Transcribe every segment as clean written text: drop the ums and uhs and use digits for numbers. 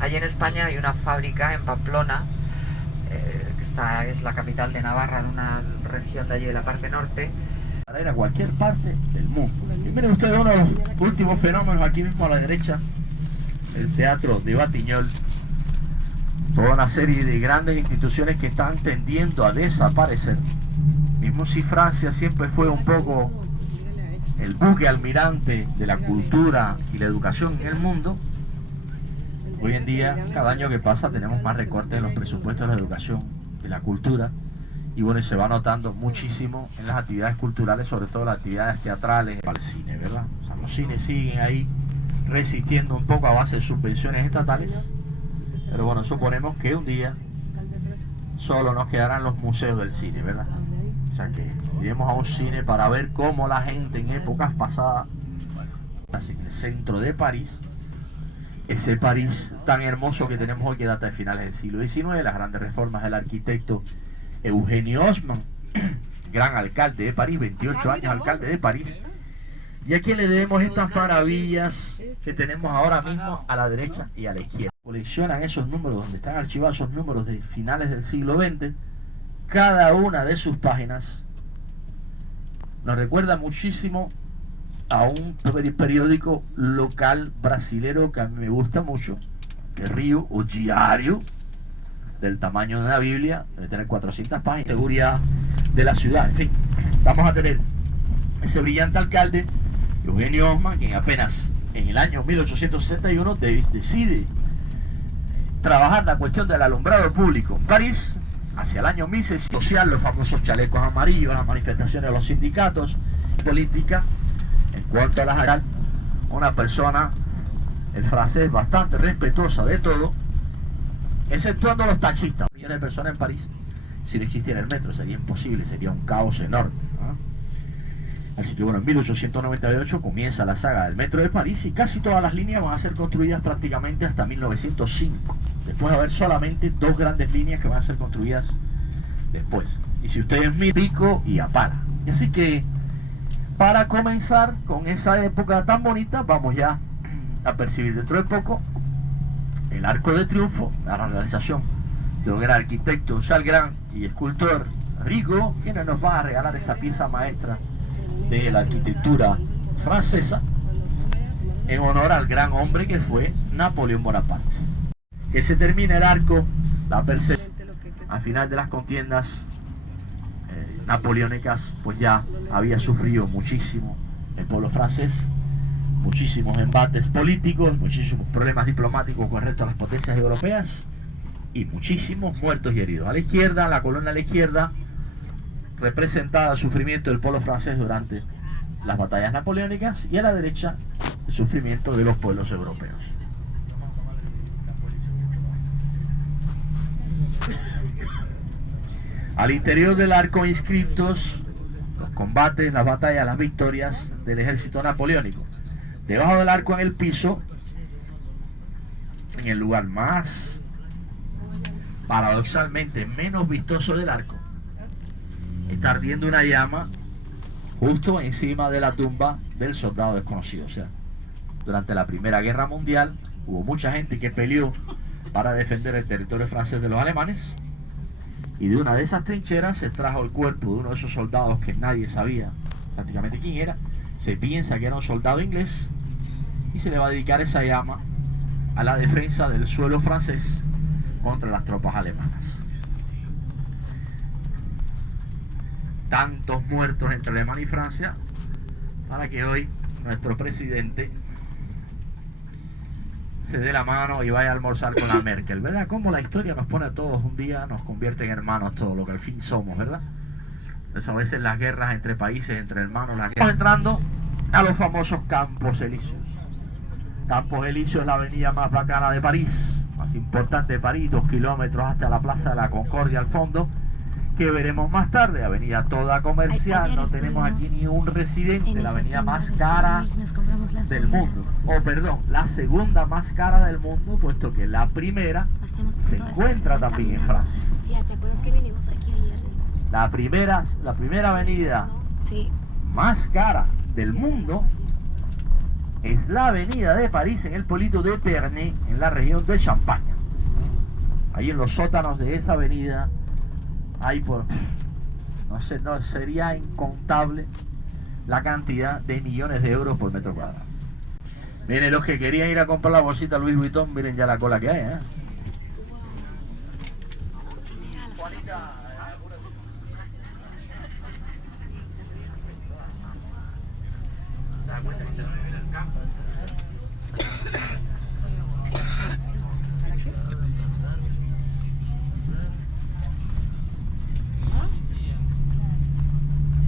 Allí en España hay una fábrica en Pamplona, que es la capital de Navarra, en una región de allí de la parte norte. Para ir a cualquier parte del mundo. Y miren ustedes uno de los últimos fenómenos aquí mismo a la derecha, el Teatro de Batignolles. Toda una serie de grandes instituciones que están tendiendo a desaparecer. Mismo si Francia siempre fue un poco el buque almirante de la cultura y la educación en el mundo, hoy en día, cada año que pasa, tenemos más recortes en los presupuestos de la educación y la cultura. Y bueno, se va notando muchísimo en las actividades culturales, sobre todo las actividades teatrales, al cine, ¿verdad? O sea, los cines siguen ahí resistiendo un poco a base de subvenciones estatales. Pero bueno, suponemos que un día solo nos quedarán los museos del cine, ¿verdad? O sea que iremos a un cine para ver cómo la gente en épocas pasadas, así en el centro de París, ese París tan hermoso que tenemos hoy que data de finales del siglo XIX, las grandes reformas del arquitecto Eugène Haussmann, gran alcalde de París, 28 años alcalde de París. Y a quien le debemos estas maravillas que tenemos ahora mismo a la derecha y a la izquierda. Coleccionan esos números, donde están archivados esos números de finales del siglo XX. Cada una de sus páginas nos recuerda muchísimo a un periódico local brasilero que a mí me gusta mucho, que es Rio, o Diario, del tamaño de una Biblia, debe tener 400 páginas, seguridad de la ciudad. En fin, vamos a tener ese brillante alcalde, Eugène Haussmann, quien apenas en el año 1861 decide trabajar la cuestión del alumbrado público en París. Hacia el año 1600, social, los famosos chalecos amarillos, las manifestaciones de los sindicatos, política. En cuanto a la una persona, el francés, bastante respetuosa de todo, exceptuando los taxistas. Millones de personas en París. Si no existiera el metro sería imposible, sería un caos enorme, ¿no? Así que bueno, en 1898 comienza la saga del metro de París y casi todas las líneas van a ser construidas prácticamente hasta 1905. Después de haber solamente dos grandes líneas que van a ser construidas después. Y si ustedes miran, Pico y Apara. Y así que para comenzar con esa época tan bonita, vamos ya a percibir dentro de poco el Arco de Triunfo, la realización de un gran arquitecto, Charles Grand, y escultor Rigaud, quien nos va a regalar esa pieza maestra de la arquitectura francesa en honor al gran hombre que fue Napoleón Bonaparte. Que se termina el arco, la persecución al final de las contiendas napoleónicas, pues ya había sufrido muchísimo el pueblo francés, muchísimos embates políticos, muchísimos problemas diplomáticos con el resto de las potencias europeas y muchísimos muertos y heridos. A la izquierda, la columna a la izquierda, representada el sufrimiento del pueblo francés durante las batallas napoleónicas, y a la derecha el sufrimiento de los pueblos europeos. Al interior del arco inscriptos los combates, las batallas, las victorias del ejército napoleónico. Debajo del arco, en el piso, en el lugar más paradoxalmente menos vistoso del arco, está ardiendo una llama justo encima de la tumba del soldado desconocido. O sea, durante la Primera Guerra Mundial hubo mucha gente que peleó para defender el territorio francés de los alemanes, y de una de esas trincheras se trajo el cuerpo de uno de esos soldados que nadie sabía prácticamente quién era. Se piensa que era un soldado inglés, y se le va a dedicar esa llama a la defensa del suelo francés contra las tropas alemanas. Tantos muertos entre Alemania y Francia para que hoy nuestro presidente se dé la mano y vaya a almorzar con la Merkel, ¿verdad? Como la historia nos pone a todos un día, nos convierte en hermanos todos, lo que al fin somos, ¿verdad? Entonces a veces las guerras entre países, entre hermanos, las guerras. Estamos entrando a los famosos Campos Elíseos. Campos Elíseos es la avenida más bacana de París, más importante de París, 2 kilómetros hasta la Plaza de la Concordia al fondo, que veremos más tarde. Avenida toda comercial, no tenemos aquí ni un residente, la avenida más cara del mundo, o perdón, la segunda más cara del mundo, puesto que la primera se encuentra también en Francia. Tía, ¿te acuerdas que vinimos aquí ayer? La primera avenida más cara del mundo es la avenida de París en el pueblito de Pernay, en la región de Champaña. Ahí en los sótanos de esa avenida hay por, no sé, no sería incontable la cantidad de millones de euros por metro cuadrado. Miren, los que querían ir a comprar la bolsita Louis Vuitton, miren ya la cola que hay, ¿eh?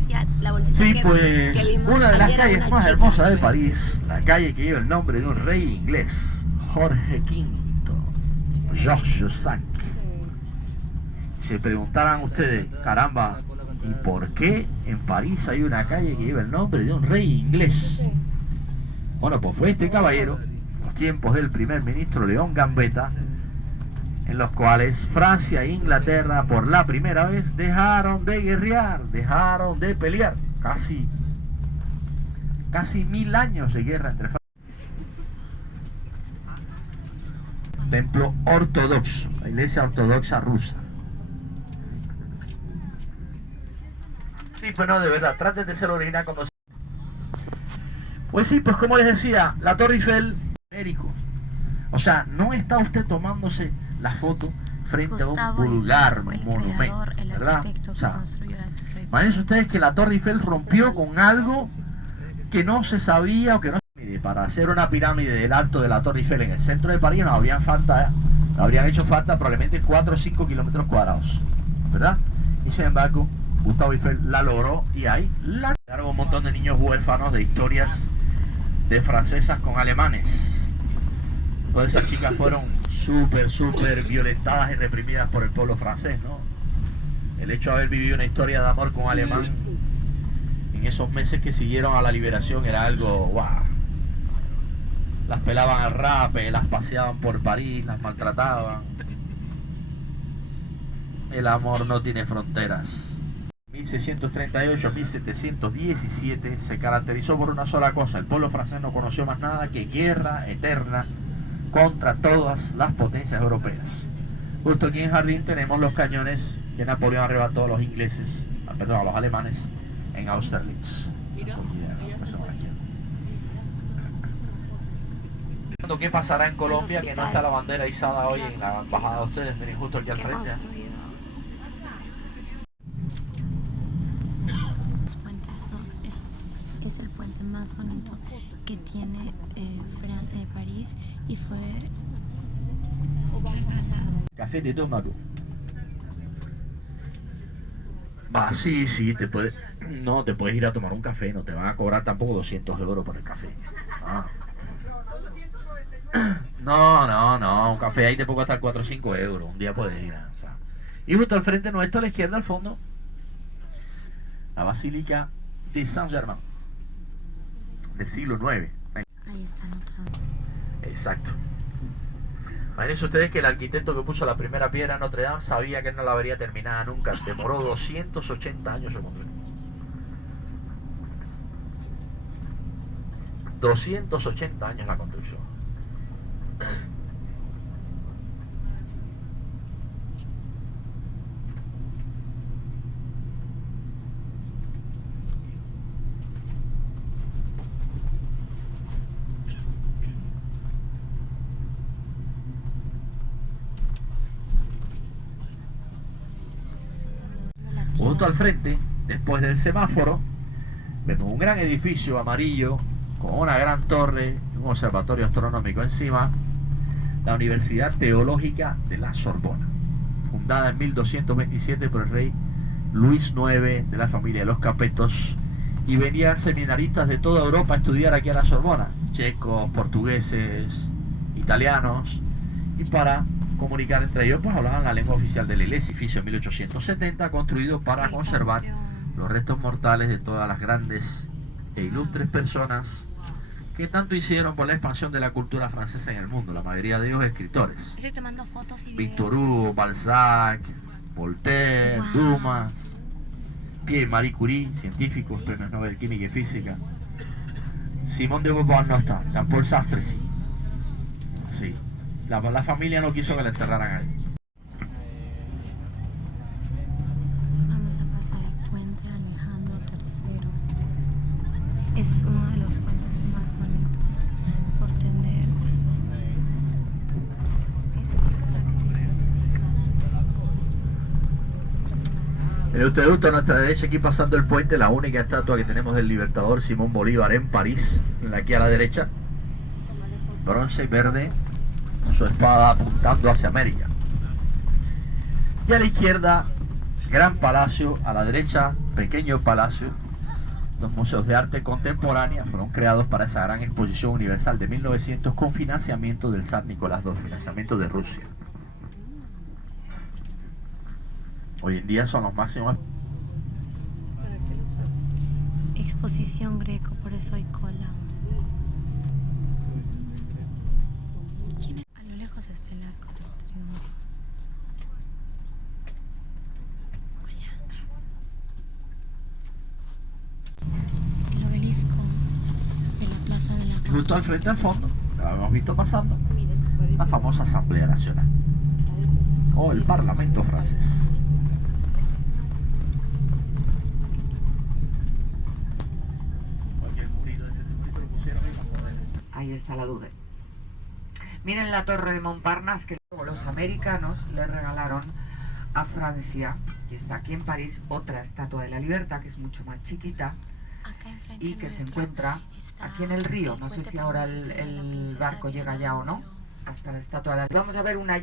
Ya, la bolsita Sí, que pues vimos una de las ayer era calles una más chica. hermosas de París, la calle que lleva el nombre de un rey inglés, Jorge V, Georges V. Se preguntarán ustedes, caramba, ¿y por qué en París hay una calle que lleva el nombre de un rey inglés? Bueno, pues fue este caballero, en los tiempos del primer ministro León Gambetta, en los cuales Francia e Inglaterra por la primera vez dejaron de guerrear, dejaron de pelear. Casi 1000 años de guerra entre Francia. Templo ortodoxo, la iglesia ortodoxa rusa. Sí, pues no, de verdad, traten de ser original con nosotros. Pues sí, pues como les decía, la Torre Eiffel, Américo. O sea, no está usted tomándose la foto frente Gustavo a un vulgar Eiffel fue el monumento, creador, el ¿verdad? arquitecto O que sea, construyó la Torre Eiffel. imagínense ustedes que la Torre Eiffel rompió con algo que no se sabía o que no se... Para hacer una pirámide del alto de la Torre Eiffel en el centro de París nos habrían hecho falta probablemente 4 o 5 kilómetros cuadrados, ¿verdad? Y sin embargo, Gustavo Eiffel la logró y ahí la quedaron un montón de niños huérfanos de historias de francesas con alemanes. Todas esas chicas fueron súper violentadas y reprimidas por el pueblo francés, ¿no? El hecho de haber vivido una historia de amor con un alemán en esos meses que siguieron a la liberación era algo wow. Las pelaban al rape, las paseaban por París, las maltrataban. El amor no tiene fronteras. 1638-1717 se caracterizó por una sola cosa: el pueblo francés no conoció más nada que guerra eterna contra todas las potencias europeas. Justo aquí en Jardín tenemos los cañones que Napoleón arrebató a los ingleses, perdón, a los alemanes en Austerlitz. ¿Qué pasará en Colombia que no está la bandera izada hoy en la embajada de ustedes? Miren, justo aquí al frente. Los puentes, ¿no? Es el puente más bonito que tiene París y fue regalado. Café de Tomago. Va, sí, te puedes... No, te puedes ir a tomar un café, no te van a cobrar tampoco 200 euros por el café. Ah. No, un café ahí te puede costar 4 o 5 euros, un día puedes ir. O sea. Y justo al frente nuestro, a la izquierda, al fondo, la Basílica de Saint-Germain, del siglo IX. Ahí están otra vez. Exacto. Imagínense ustedes que el arquitecto que puso la primera piedra en Notre Dame sabía que no la vería terminada nunca. Demoró 280 años su construcción. 280 años la construcción. Justo al frente, después del semáforo, vemos un gran edificio amarillo con una gran torre, un observatorio astronómico encima, la Universidad Teológica de la Sorbona, fundada en 1227 por el rey Luis IX de la familia de los Capetos, y venían seminaristas de toda Europa a estudiar aquí a la Sorbona, checos, portugueses, italianos, y para comunicar entre ellos pues hablaban la lengua oficial del edificio en 1870, construido para conservar los restos mortales de todas las grandes e ilustres personas que tanto hicieron por la expansión de la cultura francesa en el mundo, la mayoría de ellos escritores. Te mando fotos y Victor Hugo, Balzac, Voltaire, Dumas, Pierre Marie Curie, científicos, premios Nobel de Química y Física, Simón de Beauvoir no está, Jean-Paul Sartre sí. Sí. La familia no quiso que le enterraran ahí. Vamos a pasar el puente Alejandro III. Es uno de los puentes más bonitos por tener esas características. Mire usted, justo a nuestra derecha, aquí pasando el puente, la única estatua que tenemos del libertador Simón Bolívar en París, aquí a la derecha, bronce y verde, su espada apuntando hacia América. Y a la izquierda, gran palacio, a la derecha, pequeño palacio. Los museos de arte contemporánea fueron creados para esa gran exposición universal de 1900 con financiamiento del zar Nicolás II, financiamiento de Rusia. Hoy en día son los máximos. Exposición Greco, por eso hay cola. ¿Quién es? A lo lejos está el Arco del Triunfo. Allá. El obelisco de la Plaza de la Y justo al frente al fondo, lo hemos visto pasando, la famosa Asamblea Nacional o el Parlamento francés. Ahí está la duda. Miren la torre de Montparnasse que luego los americanos le regalaron a Francia, y está aquí en París, otra estatua de la libertad que es mucho más chiquita Acá enfrente y que se nuestro encuentra está aquí en el río. No sé puente si ahora Princesa Isabel, la el princesa barco de llega ya o no, Monaco. hasta la estatua de la libertad. Vamos a ver una